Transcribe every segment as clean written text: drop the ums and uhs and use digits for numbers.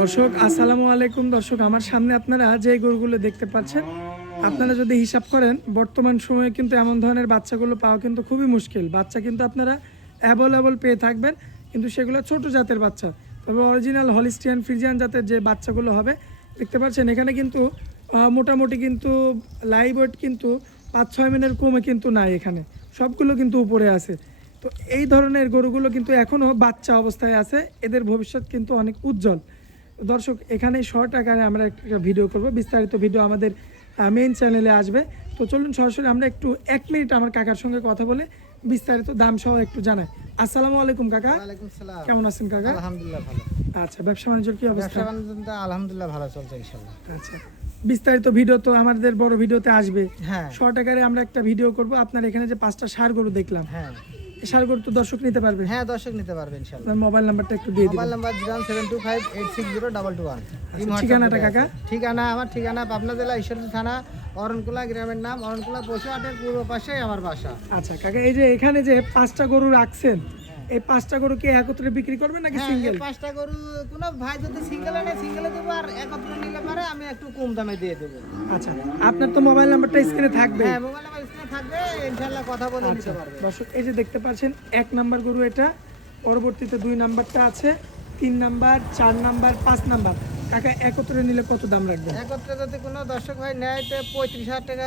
দর্শক আসসালামু আলাইকুম। দর্শক, আমার সামনে আপনারা যে গরুগুলো দেখতে পাচ্ছেন, আপনারা যদি হিসাব করেন বর্তমান সময়ে কিন্তু এমন ধরনের বাচ্চাগুলো পাওয়া কিন্তু খুবই মুশকিল। বাচ্চা কিন্তু আপনারা অ্যাভেলেবল পেয়ে থাকবেন, কিন্তু সেগুলো ছোট জাতের বাচ্চা। তবে অরিজিনাল হলিস্টিয়ান ফ্রিজিয়ান জাতের যে বাচ্চাগুলো হবে দেখতে পাচ্ছেন, এখানে কিন্তু মোটামুটি কিন্তু লাইভ ওয়েট কিন্তু 5-6 মিনের কমে কিন্তু নাই, এখানে সবগুলো কিন্তু উপরে আছে। তো এই ধরনের গরুগুলো কিন্তু এখনও বাচ্চা অবস্থায় আছে, এদের ভবিষ্যৎ কিন্তু অনেক উজ্জ্বল। দর্শক, এখানে শর্ট আকারে আমরা একটা ভিডিও করব, বিস্তারিত ভিডিও আমাদের মেইন চ্যানেলে আসবে। তো চলুন সরাসরি আমরা একটু 1 মিনিট আমার কাকার সঙ্গে কথা বলে বিস্তারিত দাম সহ একটু জানাই। আসসালামু আলাইকুম কাকা। ওয়ালাইকুম সালাম। কেমন আছেন কাকা? আলহামদুলিল্লাহ ভালো। আচ্ছা, ব্যবসা বাণিজ্যের কি অবস্থা? ব্যবসা বাণিজ্য আলহামদুলিল্লাহ ভালো চলছে ইনশাআল্লাহ। আচ্ছা, বিস্তারিত ভিডিও তো আমাদের বড় ভিডিওতে আসবে। হ্যাঁ শর্ট আকারে আমরা একটা ভিডিও করব। আপনার এখানে যে 5টা ষাঁড় গরু দেখলাম, হ্যাঁ এই ষাঁড় গরু তো দর্শক নিতে পারবে? হ্যাঁ দর্শক নিতে পারবে ইনশাআল্লাহ। আপনার মোবাইল নাম্বারটা একটু দিয়ে দিন। Mobile number 07258602221। ঠিকানাটা কাকা? ঠিকানা আমার ঠিকানা পাবনা জেলা ঈশ্বরদী থানা অরণকুলা, গ্রামের নাম অরণকুলা, পশু হাটের পূর্ব পাশে আমার বাসা। আচ্ছা কাকা, এই যে এখানে যে 5টা গরু রাখছেন, এই 5টা গরু কি একত্রে বিক্রি করবেন নাকি হ্যাঁ, সিঙ্গেল? এই 5টা গরু কোন ভাই যদি সিঙ্গেল আনে সিঙ্গেলে দেবো, আর একত্রে নিলে পারে আমি একটু কম দামে দিয়ে দেবো। আচ্ছা, আপনার তো মোবাইল নাম্বারটা স্ক্রিনে থাকবে। হ্যাঁ, মোবাইল নাম্বার স্ক্রিনে থাকবে, ইনশাআল্লাহ কথা বলে নিতে পারবে। দর্শক, এই যে দেখতে পাচ্ছেন 1 নাম্বার গরু এটা, পরবর্তীতে 2 নাম্বারটা আছে, 3 নাম্বার, 4 নাম্বার, 5 নাম্বার। কাকা একত্রে নিলে কত দাম রাখবেন? একত্রে যদি কোনো দর্শক ভাই নেয় তো 35,000 টাকা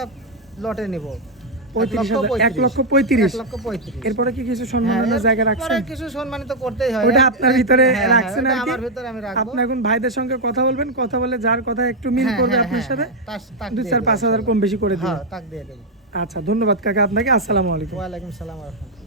লটে নেব। 35,000, 1,35,000। এরপরে কি কিছু সম্মানের জায়গা রাখছেন? কিছু সম্মানিত করতেই হয়। ওটা আপনার ভিতরে হ্যাঁ, রাখছেন আর ওটা কি। আমার ভিতরে আমি রাখবো। আপনি এখন ভাইদের সঙ্গে কথা বলবেন, কথা বলে যার কথা একটু মিল হ্যাঁ, করবে হ্যাঁ, আপনার হ্যাঁ, সাথে, তাক দিয়ে 2-4-5 দেবো হাজার কম বেশি করে দিন। হ্যাঁ, তাক দিয়ে দেবো। আচ্ছা, ধন্যবাদ কাকা আপনাকে। আসসালামু আলাইকুম। ওয়ালাইকুম সালাম ওয়া রাহমাতুল্লাহ।